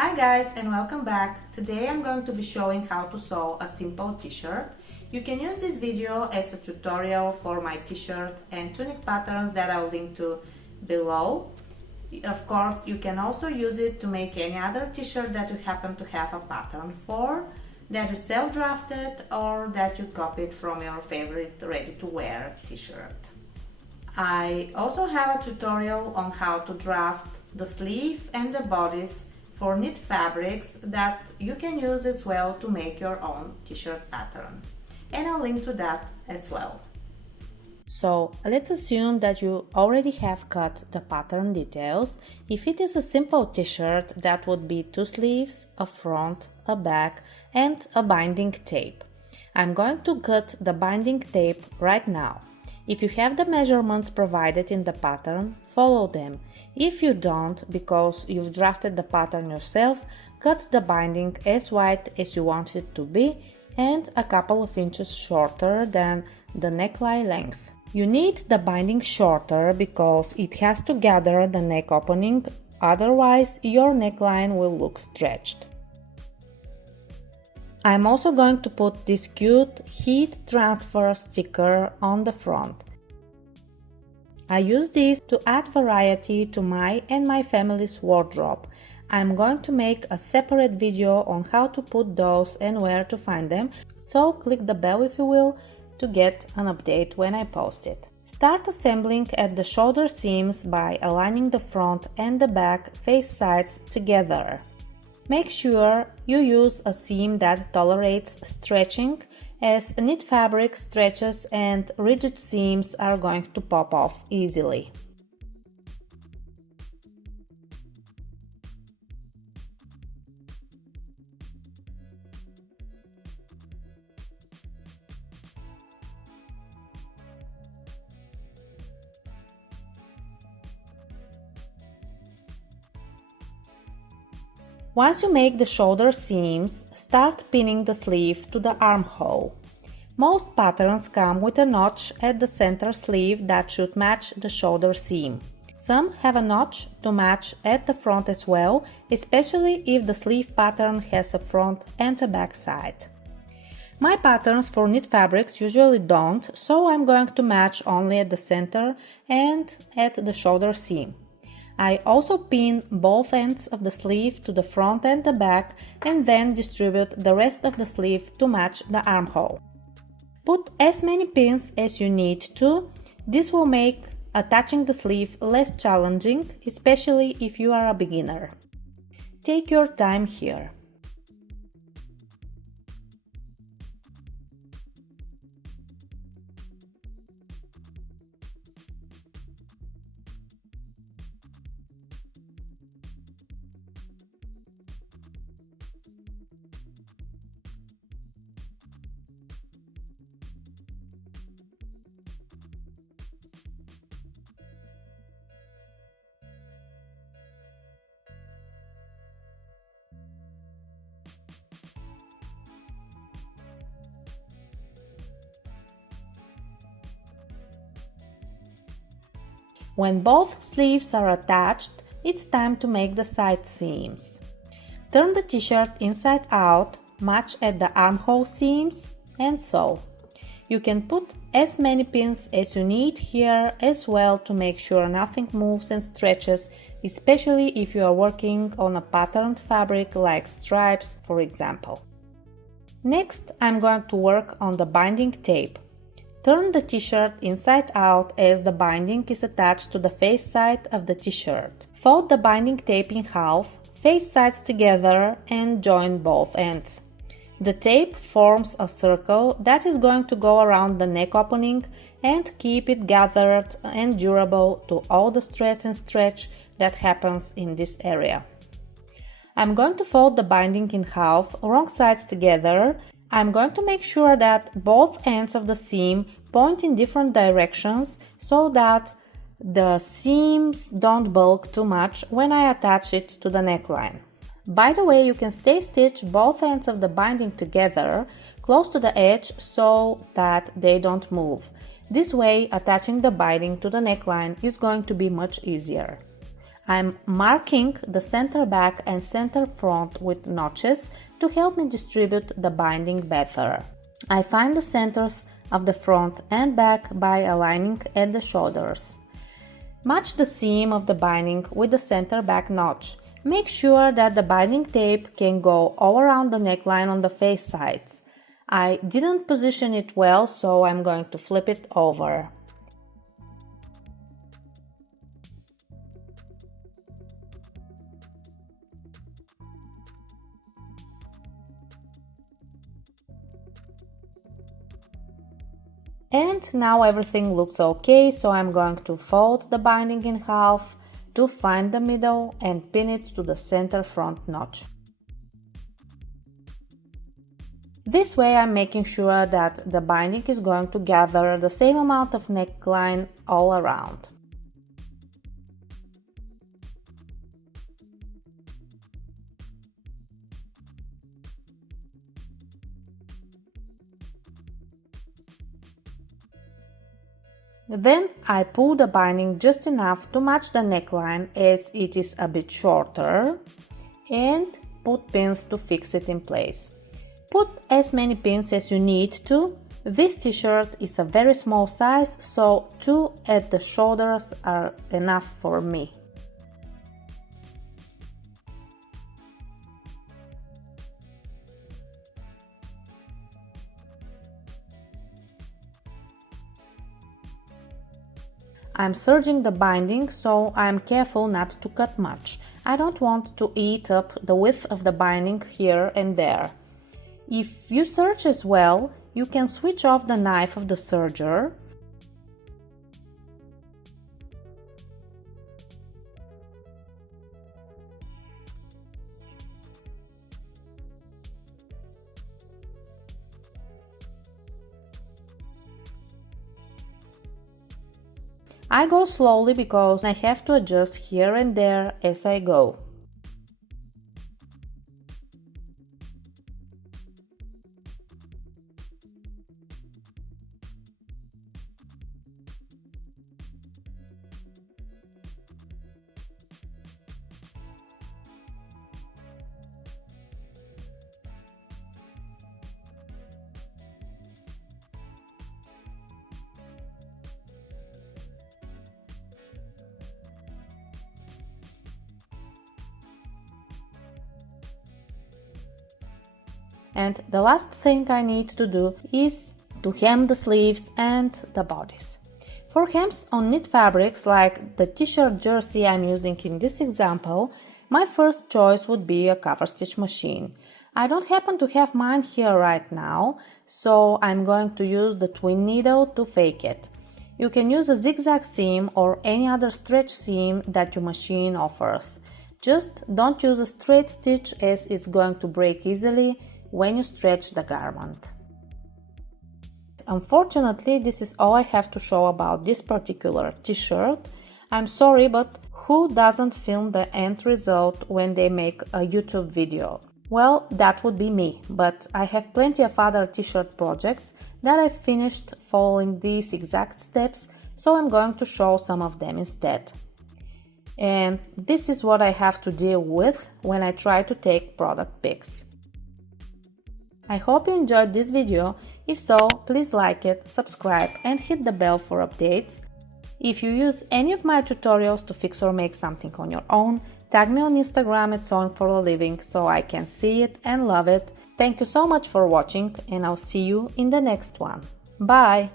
Hi guys and welcome back. Today I'm going to be showing how to sew a simple t-shirt. You can use this video as a tutorial for my t-shirt and tunic patterns that I'll link to below. Of course, you can also use it to make any other t-shirt that you happen to have a pattern for, that you self-drafted or that you copied from your favorite ready-to-wear t-shirt. I also have a tutorial on how to draft the sleeve and the bodice for knit fabrics that you can use as well to make your own t-shirt pattern, and I'll link to that as well. So let's assume that you already have cut the pattern details. If it is a simple t-shirt, that would be 2 sleeves, a front, a back and a binding tape. I'm going to cut the binding tape right now. If you have the measurements provided in the pattern, follow them. If you don't, because you've drafted the pattern yourself, cut the binding as wide as you want it to be and a couple of inches shorter than the neckline length. You need the binding shorter because it has to gather the neck opening, otherwise your neckline will look stretched. I'm also going to put this cute heat transfer sticker on the front. I use this to add variety to my and my family's wardrobe. I'm going to make a separate video on how to put those and where to find them, so click the bell if you will to get an update when I post it. Start assembling at the shoulder seams by aligning the front and the back face sides together. Make sure you use a seam that tolerates stretching, as knit fabric stretches and rigid seams are going to pop off easily. Once you make the shoulder seams, start pinning the sleeve to the armhole. Most patterns come with a notch at the center sleeve that should match the shoulder seam. Some have a notch to match at the front as well, especially if the sleeve pattern has a front and a back side. My patterns for knit fabrics usually don't, so I'm going to match only at the center and at the shoulder seam. I also pin both ends of the sleeve to the front and the back and then distribute the rest of the sleeve to match the armhole. Put as many pins as you need to. This will make attaching the sleeve less challenging, especially if you are a beginner. Take your time here. When both sleeves are attached, it's time to make the side seams. Turn the t-shirt inside out, match at the armhole seams, and sew. You can put as many pins as you need here as well to make sure nothing moves and stretches, especially if you are working on a patterned fabric like stripes, for example. Next, I'm going to work on the binding tape. Turn the t-shirt inside out as the binding is attached to the face side of the t-shirt. Fold the binding tape in half, face sides together and join both ends. The tape forms a circle that is going to go around the neck opening and keep it gathered and durable to all the stress and stretch that happens in this area. I'm going to fold the binding in half, wrong sides together. I'm going to make sure that both ends of the seam point in different directions so that the seams don't bulk too much when I attach it to the neckline. By the way, you can stay stitch both ends of the binding together close to the edge so that they don't move. This way, attaching the binding to the neckline is going to be much easier. I'm marking the center back and center front with notches to help me distribute the binding better. I find the centers of the front and back by aligning at the shoulders. Match the seam of the binding with the center back notch. Make sure that the binding tape can go all around the neckline on the face sides. I didn't position it well, so I'm going to flip it over. And now everything looks okay, so I'm going to fold the binding in half to find the middle and pin it to the center front notch. This way I'm making sure that the binding is going to gather the same amount of neckline all around. Then I pull the binding just enough to match the neckline as it is a bit shorter and put pins to fix it in place. Put as many pins as you need to. This t-shirt is a very small size, so 2 at the shoulders are enough for me. I'm serging the binding, so I'm careful not to cut much. I don't want to eat up the width of the binding here and there. If you serge as well, you can switch off the knife of the serger. I go slowly because I have to adjust here and there as I go. And the last thing I need to do is to hem the sleeves and the bodice. For hems on knit fabrics like the t-shirt jersey I'm using in this example, my first choice would be a cover stitch machine. I don't happen to have mine here right now, so I'm going to use the twin needle to fake it. You can use a zigzag seam or any other stretch seam that your machine offers. Just don't use a straight stitch as it's going to break easily when you stretch the garment. Unfortunately, this is all I have to show about this particular t-shirt. I'm sorry, but who doesn't film the end result when they make a YouTube video? Well, that would be me, but I have plenty of other t-shirt projects that I finished following these exact steps, so I'm going to show some of them instead. And this is what I have to deal with when I try to take product pics. I hope you enjoyed this video. If so, please like it, subscribe and hit the bell for updates. If you use any of my tutorials to fix or make something on your own, tag me on Instagram at Sewing for a Living so I can see it and love it. Thank you so much for watching, and I'll see you in the next one. Bye!